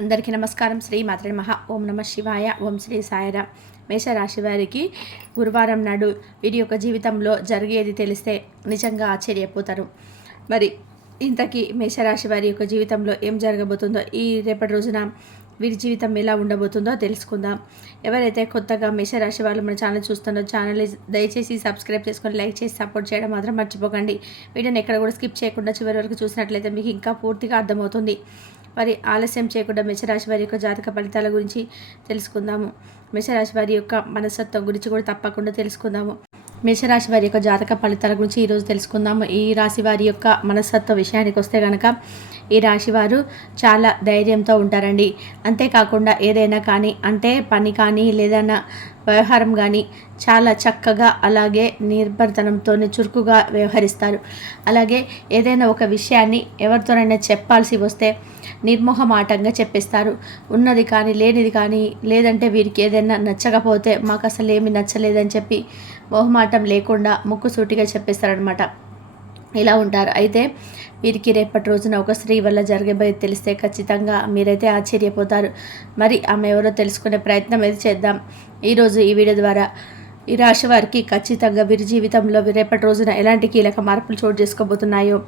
అందరికీ నమస్కారం. శ్రీ మాత్రే నమః. ఓం నమ శివాయ. ఓం శ్రీ సాయిరామ్. మేషరాశి వారికి గురువారం నాడు వీరి యొక్క జీవితంలో జరిగేది తెలిస్తే నిజంగా ఆశ్చర్యపోతారు. మరి ఇంతకీ మేషరాశి వారి యొక్క జీవితంలో ఏం జరగబోతుందో, ఈ రేపటి రోజున వీరి జీవితం ఎలా ఉండబోతుందో తెలుసుకుందాం. ఎవరైతే కొత్తగా మేషరాశి వాళ్ళు మన ఛానల్ చూస్తుందో ఛానల్ దయచేసి సబ్స్క్రైబ్ చేసుకొని లైక్ చేసి సపోర్ట్ చేయడం మాత్రం మర్చిపోకండి. వీడియోని ఎక్కడ కూడా స్కిప్ చేయకుండా చివరి వరకు చూసినట్లయితే మీకు ఇంకా పూర్తిగా అర్థమవుతుంది. మరి ఆలస్యం చేయకుండా మేషరాశి వారి యొక్క జాతక ఫలితాల గురించి తెలుసుకుందాము. మేషరాశి వారి యొక్క మనస్తత్వం గురించి కూడా తప్పకుండా తెలుసుకుందాము. మేషరాశి వారి యొక్క జాతక ఫలితాల గురించి ఈరోజు తెలుసుకుందాము. ఈ రాశి వారి యొక్క మనస్తత్వ విషయానికి వస్తే కనుక ఈ రాశి వారు చాలా ధైర్యంతో ఉంటారండి. అంతేకాకుండా ఏదైనా కానీ అంటే పని కానీ లేదన్నా వ్యవహారం కానీ చాలా చక్కగా అలాగే నిర్భరతనంతో చురుకుగా వ్యవహరిస్తారు. అలాగే ఏదైనా ఒక విషయాన్ని ఎవరితోనైనా చెప్పాల్సి వస్తే నిర్మోహమాటంగా చెప్పేస్తారు. ఉన్నది కానీ లేనిది కానీ లేదంటే వీరికి ఏదైనా నచ్చకపోతే మాకు అసలు ఏమి నచ్చలేదని చెప్పి మొహమాటం లేకుండా ముక్కుసూటిగా చెప్పేస్తారనమాట. ఇలా ఉంటారు. అయితే వీరికి రేపటి రోజున ఒక స్త్రీ వల్ల జరగబోయేది తెలిస్తే ఖచ్చితంగా మీరైతే ఆశ్చర్యపోతారు. మరి ఆమె ఎవరో తెలుసుకునే ప్రయత్నం అయితే చేద్దాం ఈరోజు ఈ వీడియో ద్వారా. ఈ రాశి వారికి ఖచ్చితంగా వీరి జీవితంలో రేపటి రోజున ఎలాంటి కీలక మార్పులు చోటు చేసుకోబోతున్నాయో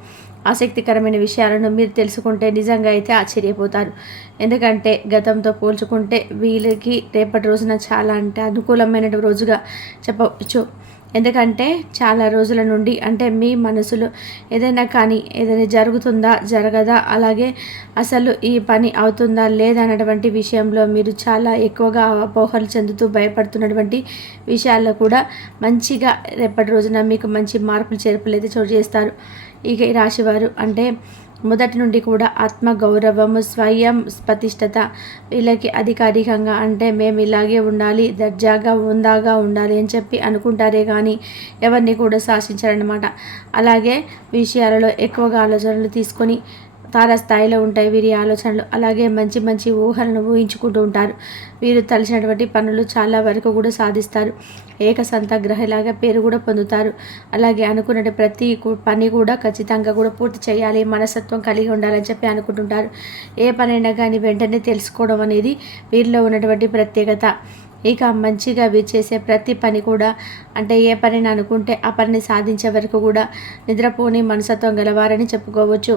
ఆసక్తికరమైన విషయాలను మీరు తెలుసుకుంటే నిజంగా అయితే ఆశ్చర్యపోతారు. ఎందుకంటే గతంతో పోల్చుకుంటే వీళ్ళకి రేపటి రోజున చాలా అంటే అనుకూలమైన రోజుగా చెప్పవచ్చు. ఎందుకంటే చాలా రోజుల నుండి అంటే మీ మనసులో ఏదైనా కానీ ఏదైనా జరుగుతుందా జరగదా, అలాగే అసలు ఈ పని అవుతుందా లేదా అన్నటువంటి విషయంలో మీరు చాలా ఎక్కువగా అపోహలు చెందుతూ భయపడుతున్నటువంటి విషయాల్లో కూడా మంచిగా రేపటి రోజున మీకు మంచి మార్పులు చేర్పులు అయితే చోటు చేస్తారు. ఇక ఈ రాశివారు అంటే మొదటి నుండి కూడా ఆత్మగౌరవము, స్వయం ప్రతిష్టత వీళ్ళకి అధికారికంగా అంటే మేము ఇలాగే ఉండాలి, దర్జాగా ఉందాగా ఉండాలి అని చెప్పి అనుకుంటారే కానీ ఎవరిని కూడా శాసించారనమాట. అలాగే విషయాలలో ఎక్కువగా ఆలోచనలు తీసుకొని తారాస్థాయిలో ఉంటాయి వీరి ఆలోచనలు. అలాగే మంచి మంచి ఊహలను ఊహించుకుంటూ ఉంటారు. వీరు తలచినటువంటి పనులు చాలా వరకు కూడా సాధిస్తారు. ఏకసంతగ్రహలాగా పేరు కూడా పొందుతారు. అలాగే అనుకున్న ప్రతి పని కూడా ఖచ్చితంగా కూడా పూర్తి చేయాలి, మనస్తత్వం కలిగి ఉండాలని చెప్పి అనుకుంటుంటారు. ఏ పనైనా కానీ వెంటనే తెలుసుకోవడం అనేది వీరిలో ఉన్నటువంటి ప్రత్యేకత. ఇక మంచిగా వీరు చేసే ప్రతి పని కూడా అంటే ఏ పనిని అనుకుంటే ఆ పనిని సాధించే వరకు కూడా నిద్రపోని మనస్తత్వం గలవారని చెప్పుకోవచ్చు.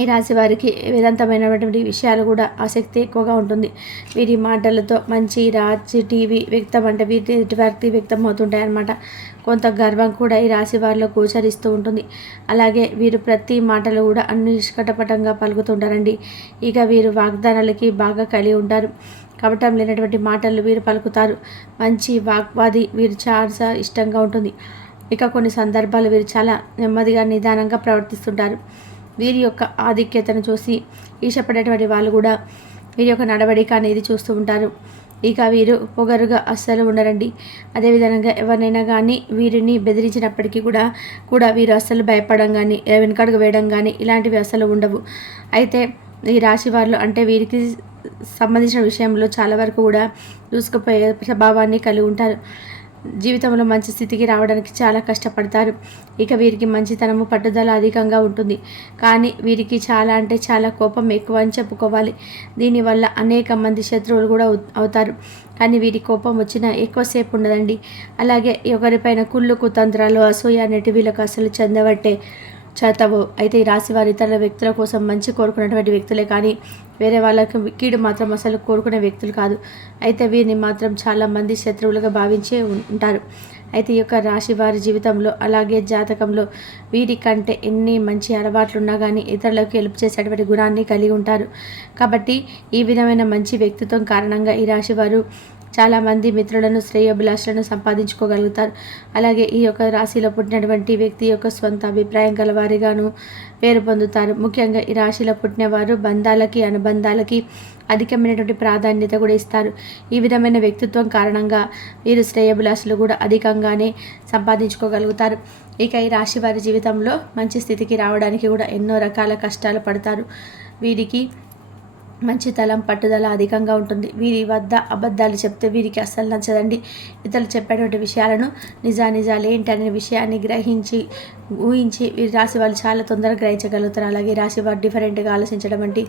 ఈ రాశి వారికి వేదాంతమైనటువంటి విషయాలు కూడా ఆసక్తి ఎక్కువగా ఉంటుంది. వీరి మాటలతో మంచి రాజీ టీవీ వ్యక్తం అంటే వీరి వ్యక్తి వ్యక్తం అవుతుంటాయి అన్నమాట. కొంత గర్వం కూడా ఈ రాశి వారిలో గోచరిస్తూ ఉంటుంది. అలాగే వీరు ప్రతి మాటలు కూడా నిష్కటపటంగా పలుకుతుంటారండి. ఇక వీరు వాగ్దానాలకి బాగా కలిగి ఉంటారు. కపటం లేనటువంటి మాటలు వీరు పలుకుతారు. మంచి వాగ్వాది వీరు చాలా ఇష్టంగా ఉంటుంది. ఇక కొన్ని సందర్భాలు వీరు చాలా నెమ్మదిగా నిదానంగా ప్రవర్తిస్తుంటారు. వీరి యొక్క ఆధిక్యతను చూసి ఈషపడేటువంటి వాళ్ళు కూడా వీరి యొక్క నడవడిక అనేది చూస్తూ ఉంటారు. ఇక వీరు పొగరుగా అస్సలు ఉండరండి. అదేవిధంగా ఎవరినైనా కానీ వీరిని బెదిరించినప్పటికీ కూడా వీరు అస్సలు భయపడడం కానీ వెనుకడుగు వేయడం కానీ ఇలాంటివి అస్సలు ఉండవు. అయితే ఈ రాశి వాళ్ళు అంటే వీరికి సంబంధించిన విషయంలో చాలా వరకు కూడా దూసుకుపోయే స్వభావాన్ని కలిగి ఉంటారు. జీవితంలో మంచి స్థితికి రావడానికి చాలా కష్టపడతారు. ఇక వీరికి మంచితనము, పట్టుదల అధికంగా ఉంటుంది. కానీ వీరికి చాలా అంటే చాలా కోపం ఎక్కువ అని చెప్పుకోవాలి. దీనివల్ల అనేక మంది శత్రువులు కూడా అవుతారు. కానీ వీరి కోపం వచ్చినా ఎక్కువసేపు ఉండదండి. అలాగే ఎవరిపైన కుళ్ళు కుతంత్రాలు, అసూయ అనేటివి వీళ్ళకి అసలు చెందబట్టే చేతవు. అయితే ఈ రాశి వారి ఇతర వ్యక్తుల కోసం మంచి కోరుకున్నటువంటి వ్యక్తులే కానీ వేరే వాళ్ళకి కీడు మాత్రం అసలు కోరుకునే వ్యక్తులు కాదు. అయితే వీరిని మాత్రం చాలా మంది శత్రువులుగా భావించే ఉంటారు. అయితే ఈ యొక్క రాశి వారి జీవితంలో అలాగే జాతకంలో వీరికంటే ఎన్ని మంచి అలవాట్లు ఉన్నా కానీ ఇతరులకు హెల్ప్ చేసేటువంటి గుణాన్ని కలిగి ఉంటారు. కాబట్టి ఈ విధమైన మంచి వ్యక్తిత్వం కారణంగా ఈ రాశి వారు చాలామంది మిత్రులను, శ్రేయోభిలాషులను సంపాదించుకోగలుగుతారు. అలాగే ఈ యొక్క రాశిలో పుట్టినటువంటి వ్యక్తి యొక్క స్వంత అభిప్రాయం గలవారిగాను పేరు పొందుతారు. ముఖ్యంగా ఈ రాశిలో పుట్టిన వారు బంధాలకి, అనుబంధాలకి అధికమైనటువంటి ప్రాధాన్యత కూడా ఇస్తారు. ఈ విధమైన వ్యక్తిత్వం కారణంగా వీరు శ్రేయోభిలాషులు కూడా అధికంగానే సంపాదించుకోగలుగుతారు. ఇక ఈ రాశి వారి జీవితంలో మంచి స్థితికి రావడానికి కూడా ఎన్నో రకాల కష్టాలు పడతారు. వీరికి మంచితనం పట్టుదల అధికంగా ఉంటుంది. వీరి వద్ద అబద్ధాలు చెప్తే వీరికి అస్సలు నచ్చదండి. ఇతరులు చెప్పేటువంటి విషయాలను నిజాలు ఏంటనే విషయాన్ని ఊహించి వీరి రాశి వాళ్ళు చాలా తొందరగా గ్రహించగలుగుతారు. అలాగే రాశి వారు డిఫరెంట్గా ఆలోచించడం వంటి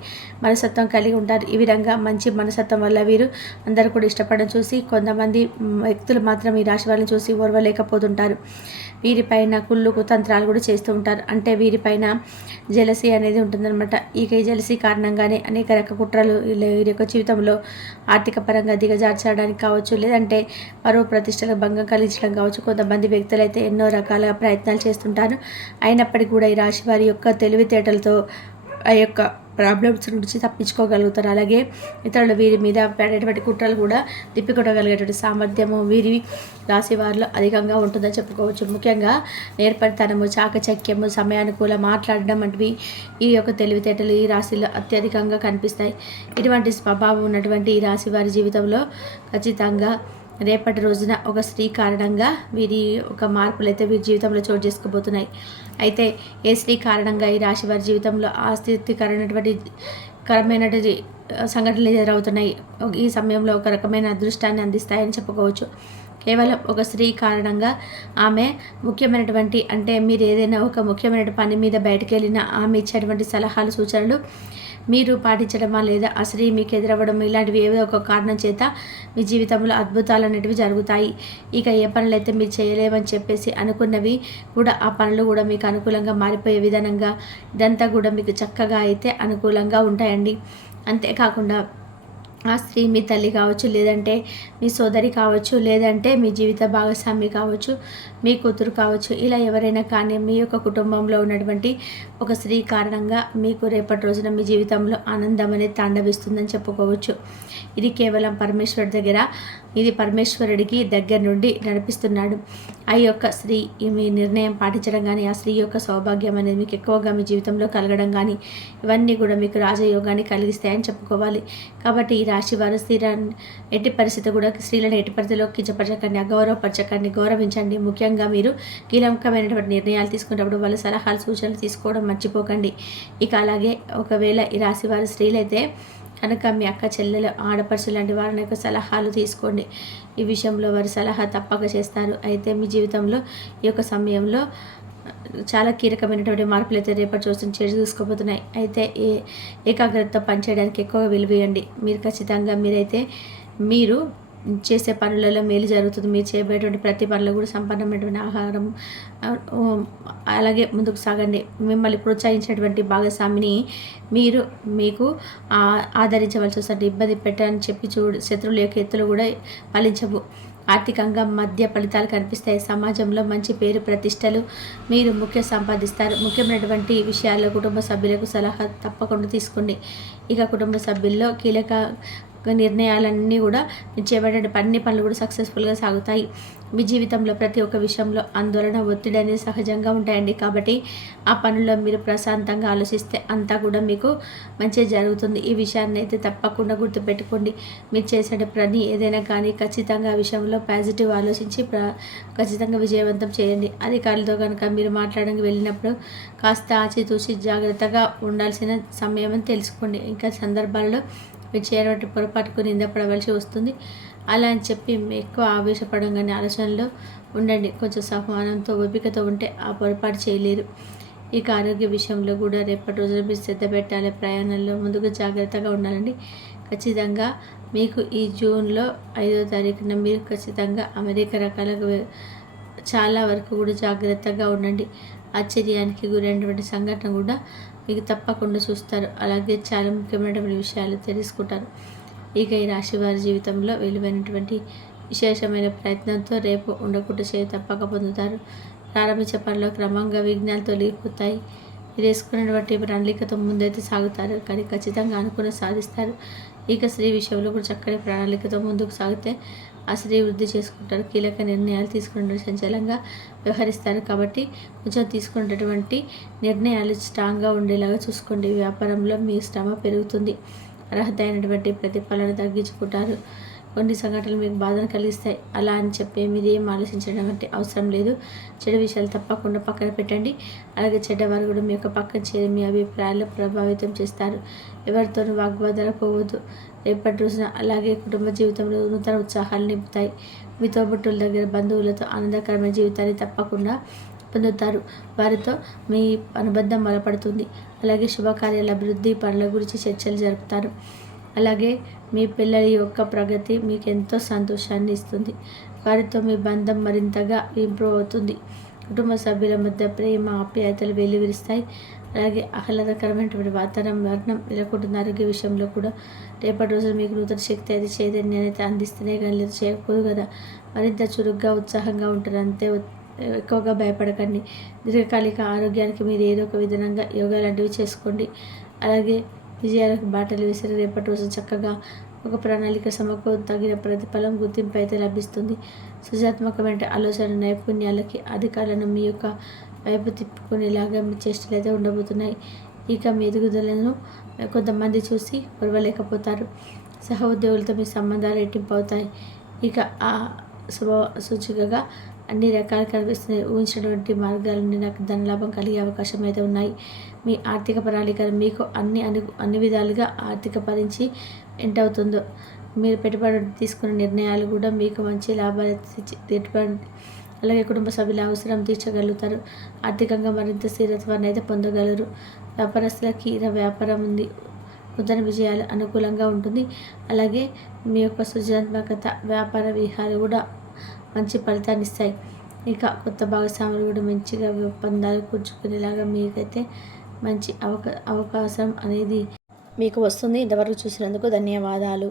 మనస్తత్వం కలిగి ఉంటారు. ఈ విధంగా మంచి మనస్తత్వం వల్ల వీరు అందరూ కూడా ఇష్టపడడం చూసి కొంతమంది వ్యక్తులు మాత్రం ఈ రాశి వాళ్ళని చూసి ఓర్వలేకపోతుంటారు. వీరిపైన కుళ్ళు కుతంత్రాలు కూడా చేస్తూ ఉంటారు. అంటే వీరిపైన జెలసీ అనేది ఉంటుందన్నమాట. ఈ జెలసీ కారణంగానే అనేక రకాల కుట్రలు వీరి యొక్క జీవితంలో ఆర్థిక పరంగా దిగజార్చడానికి కావచ్చు, లేదంటే పరువు ప్రతిష్టలకు భంగం కలిగించడం కావచ్చు. కొంతమంది వ్యక్తులు అయితే ఎన్నో రకాల ప్రయత్నాలు చేస్తుంటారు. అయినప్పటికీ కూడా ఈ రాశి వారి యొక్క తెలివితేటలతో ఆ యొక్క ప్రాబ్లమ్స్ నుంచి తప్పించుకోగలుగుతారు. అలాగే ఇతరులు వీరి మీద పడేటువంటి కుట్రలు కూడా తిప్పికొట్టగలిగేటువంటి సామర్థ్యము వీరి రాశి వారిలో అధికంగా ఉంటుందని చెప్పుకోవచ్చు. ముఖ్యంగా నేర్పరితనము, చాకచక్యము, సమయానుకూల మాట్లాడడం వంటివి ఈ యొక్క తెలివితేటలు ఈ రాశిలో అత్యధికంగా కనిపిస్తాయి. ఇటువంటి స్వభావం ఉన్నటువంటి ఈ రాశి వారి జీవితంలో ఖచ్చితంగా రేపటి రోజున ఒక స్త్రీ కారణంగా వీరి ఒక మార్పులు అయితే వీరి జీవితంలో చోటు చేసుకోబోతున్నాయి. అయితే ఏ స్త్రీ కారణంగా ఈ రాశి వారి జీవితంలో కరమైనటువంటి సంఘటనలు ఎదురవుతున్నాయి. ఈ సమయంలో ఒక రకమైన అదృష్టాన్ని అందిస్తాయని చెప్పుకోవచ్చు. కేవలం ఒక స్త్రీ కారణంగా ఆమె ముఖ్యమైనటువంటి అంటే మీరు ఏదైనా ఒక ముఖ్యమైన పని మీద బయటకు వెళ్ళినా ఆమె ఇచ్చేటువంటి సలహాలు సూచనలు మీరు పాటించడమా లేదా ఆ స్త్రీ మీకు ఎదురవ్వడం ఇలాంటివి ఏదో ఒక కారణం చేత మీ జీవితంలో అద్భుతాలు అనేటివి జరుగుతాయి. ఇక ఏ పనులైతే మీరు చేయలేమని చెప్పేసి అనుకున్నవి కూడా ఆ పనులు కూడా మీకు అనుకూలంగా మారిపోయే విధానంగా ఇదంతా కూడా మీకు చక్కగా అయితే అనుకూలంగా ఉంటాయండి. అంతేకాకుండా ఆ స్త్రీ మీ తల్లి కావచ్చు, లేదంటే మీ సోదరి కావచ్చు, లేదంటే మీ జీవిత భాగస్వామి కావచ్చు, మీ కూతురు కావచ్చు, ఇలా ఎవరైనా కానీ మీ యొక్క కుటుంబంలో ఉన్నటువంటి ఒక స్త్రీ కారణంగా మీకు రేపటి రోజున మీ జీవితంలో ఆనందం అనేది తాండవిస్తుందని చెప్పుకోవచ్చు. ఇది కేవలం పరమేశ్వరుడి దగ్గర, ఇది పరమేశ్వరుడికి దగ్గర నుండి నడిపిస్తున్నాడు. ఆ యొక్క స్త్రీ మీ నిర్ణయం పాటించడం కానీ, ఆ స్త్రీ యొక్క సౌభాగ్యం అనేది మీకు ఎక్కువగా మీ జీవితంలో కలగడం కానీ ఇవన్నీ కూడా మీకు రాజయోగాన్ని కలిగిస్తాయని చెప్పుకోవాలి. కాబట్టి ఈ రాశి వారు ఎట్టి పరిస్థితి కూడా స్త్రీలను ఎట్టి పరిస్థితిలో కించపరచకండి, అగౌరవపరచకండి, గౌరవించండి. ముఖ్యంగా మీరు కీలకమైనటువంటి నిర్ణయాలు తీసుకునేటప్పుడు వాళ్ళ సలహాలు సూచనలు తీసుకోవడం మర్చిపోకండి. ఇక అలాగే ఒకవేళ ఈ రాశి వారి స్త్రీలైతే కనుక మీ అక్క చెల్లెలు ఆడపడుచు లాంటి వారిని యొక్క సలహాలు తీసుకోండి. ఈ విషయంలో వారి సలహా తప్పక చేస్తారు. అయితే మీ జీవితంలో ఈ యొక్క సమయంలో చాలా కీలకమైనటువంటి మార్పులు అయితే రేపటి రోజున తీసుకోబోతున్నాయి. అయితే ఏకాగ్రతతో పనిచేయడానికి ఎక్కువగా విలువేయండి. మీరు ఖచ్చితంగా మీరు చేసే పనులలో మేలు జరుగుతుంది. మీరు చేయబోయేటువంటి ప్రతి పనులు కూడా సంపన్నమైనటువంటి ఆహారం అలాగే ముందుకు సాగండి. మిమ్మల్ని ప్రోత్సహించినటువంటి భాగస్వామిని మీకు ఆదరించవలసి వస్తుంది. ఇబ్బంది పెట్టని చెప్పి శత్రువుల యొక్క ఎత్తులు కూడా ఫలించవు. ఆర్థికంగా మధ్య ఫలితాలు కనిపిస్తాయి. సమాజంలో మంచి పేరు ప్రతిష్టలు మీరు సంపాదిస్తారు. ముఖ్యమైనటువంటి విషయాల్లో కుటుంబ సభ్యులకు సలహా తప్పకుండా తీసుకోండి. ఇక కుటుంబ సభ్యుల్లో కీలక నిర్ణయాలన్నీ కూడా మీరు చేపట్టే అన్ని పనులు కూడా సక్సెస్ఫుల్గా సాగుతాయి. మీ జీవితంలో ప్రతి ఒక్క విషయంలో ఆందోళన, ఒత్తిడి అనేది సహజంగా ఉంటాయండి. కాబట్టి ఆ పనుల్లో మీరు ప్రశాంతంగా ఆలోచిస్తే అంతా కూడా మీకు మంచిగా జరుగుతుంది. ఈ విషయాన్ని అయితే తప్పకుండా గుర్తుపెట్టుకోండి. మీరు చేసే పని ఏదైనా కానీ ఖచ్చితంగా ఆ విషయంలో పాజిటివ్ ఆలోచించి ఖచ్చితంగా విజయవంతం చేయండి. అధికారులతో కనుక మీరు మాట్లాడడానికి వెళ్ళినప్పుడు కాస్త ఆచితూచి జాగ్రత్తగా ఉండాల్సిన సమయం అని తెలుసుకోండి. ఇంకా సందర్భాల్లో మీరు చేయబట్టి పొరపాటుకు నిందపడవలసి వస్తుంది. అలా అని చెప్పి ఎక్కువ ఆవేశపడంగానే ఆలోచనలో ఉండండి. కొంచెం సహమానంతో ఓపికతో ఉంటే ఆ పొరపాటు చేయలేరు. ఇక ఆరోగ్య విషయంలో కూడా రేపటి రోజున మీరు శ్రద్ధ పెట్టాలి. ప్రయాణంలో ముందుగా జాగ్రత్తగా ఉండాలండి. ఖచ్చితంగా మీకు ఈ జూన్లో 5వ తారీఖున మీరు ఖచ్చితంగా అమెరికా రకాలుగా చాలా వరకు కూడా జాగ్రత్తగా ఉండండి. ఆశ్చర్యానికి గురైనటువంటి సంఘటన కూడా మీకు తప్పకుండా చూస్తారు. అలాగే చాలా ముఖ్యమైనటువంటి విషయాలు తెలుసుకుంటారు. ఇక ఈ రాశి వారి జీవితంలో విలువైనటువంటి విశేషమైన ప్రయత్నంతో రేపు ఉండకుండా తప్పక పొందుతారు. ప్రారంభించే పనిలో క్రమంగా విఘ్నాలు తొలగిపోతాయి. మీరు వేసుకున్నటువంటి ప్రణాళికతో ముందైతే సాగుతారు, కానీ ఖచ్చితంగా అనుకుని సాధిస్తారు. ఇక స్త్రీ విషయంలో కూడా చక్కని ప్రణాళికతో ముందుకు సాగితే ఆ స్త్రీ వృద్ధి చేసుకుంటారు. కీలక నిర్ణయాలు తీసుకునే సంచలంగా వ్యవహరిస్తారు. కాబట్టి కొంచెం తీసుకున్నటువంటి నిర్ణయాలు స్ట్రాంగ్గా ఉండేలాగా చూసుకోండి. వ్యాపారంలో మీ శ్రమ పెరుగుతుంది. అర్హత అయినటువంటి ప్రతిఫలాన్ని తగ్గించుకుంటారు. కొన్ని సంఘటనలు మీకు బాధను కలిగిస్తాయి. అలా అని చెప్పి మీరు ఏం ఆలోచించడం అంటే అవసరం లేదు. చెడు విషయాలు తప్పకుండా పక్కన పెట్టండి. అలాగే చెడ్డవారు కూడా మీ యొక్క పక్కన చేరి మీ అభిప్రాయాలను ప్రభావితం చేస్తారు. ఎవరితోనూ వాగ్వాదాలు పోవద్దు. రేపటి రోజున అలాగే కుటుంబ జీవితంలో నూతన ఉత్సాహాలు నింపుతాయి. మీ తోబుట్టుల దగ్గర బంధువులతో ఆనందకరమైన జీవితాన్ని తప్పకుండా పొందుతారు. వారితో మీ అనుబంధం బలపడుతుంది. అలాగే శుభకార్యాల అభివృద్ధి పనుల గురించి చర్చలు జరుపుతారు. అలాగే మీ పిల్లల యొక్క ప్రగతి మీకు ఎంతో సంతోషాన్ని ఇస్తుంది. వారితో మీ బంధం మరింతగా ఇంప్రూవ్ అవుతుంది. కుటుంబ సభ్యుల మధ్య ప్రేమ ఆప్యాయతలు వెల్లివిరుస్తాయి. అలాగే ఆహ్లాదకరమైనటువంటి వాతావరణం నెలకొంటుంది. ఆరోగ్య విషయంలో కూడా రేపటి రోజున మీకు నూతన శక్తి అయితే చైతన్యాన్ని అయితే అందిస్తేనే కానీ లేదు చేయకూడదు కదా. మరింత చురుగ్గా ఉత్సాహంగా ఉంటారు. అంతే ఎక్కువగా భయపడకండి. దీర్ఘకాలిక ఆరోగ్యానికి మీరు ఏదో ఒక విధంగా యోగా లాంటివి చేసుకోండి. అలాగే విజయాలకు బాటలు వేసి రేపటి రోజు చక్కగా ఒక ప్రణాళిక తగిన ప్రతిఫలం గుర్తింపు అయితే లభిస్తుంది. సృజనాత్మకమైన ఆలోచన నైపుణ్యాలకి అధికారులను మీ యొక్క వైపు తిప్పుకునేలాగా మీ చేష్టలు అయితే ఉండబోతున్నాయి. ఇక మీ ఎదుగుదలను కొంతమంది చూసి ఓర్వలేకపోతారు. సహ ఉద్యోగులతో మీ సంబంధాలు రెట్టింపు అవుతాయి. ఇక ఆ సూచికగా అన్ని రకాలు కనిపిస్తున్నాయి. ఊహించినటువంటి మార్గాల నుండి నాకు ధనలాభం కలిగే అవకాశం అయితే ఉన్నాయి. మీ ఆర్థిక ప్రణాళికలు మీకు అన్ని విధాలుగా ఆర్థిక భరించి ఎంతవుతుందో మీరు పెట్టుబడి తీసుకున్న నిర్ణయాలు కూడా మీకు మంచి లాభాలు పెట్టుబడి. అలాగే కుటుంబ సభ్యుల అవసరం తీర్చగలుగుతారు. ఆర్థికంగా మరింత స్థిరత్వాన్ని అయితే పొందగలరు. వ్యాపారస్తులకి వ్యాపారం ఉంది. నూతన విజయాలు అనుకూలంగా ఉంటుంది. అలాగే మీ యొక్క సృజనాత్మకత వ్యాపార వ్యూహాలు కూడా మంచి ఫలితాన్ని ఇస్తాయి. ఇక కొత్త భాగస్వాములు కూడా మంచిగా ఒప్పందాలు కూర్చుకునేలాగా మీకైతే మంచి అవకాశం అనేది మీకు వస్తుంది. ఇంతవరకు చూసినందుకు ధన్యవాదాలు.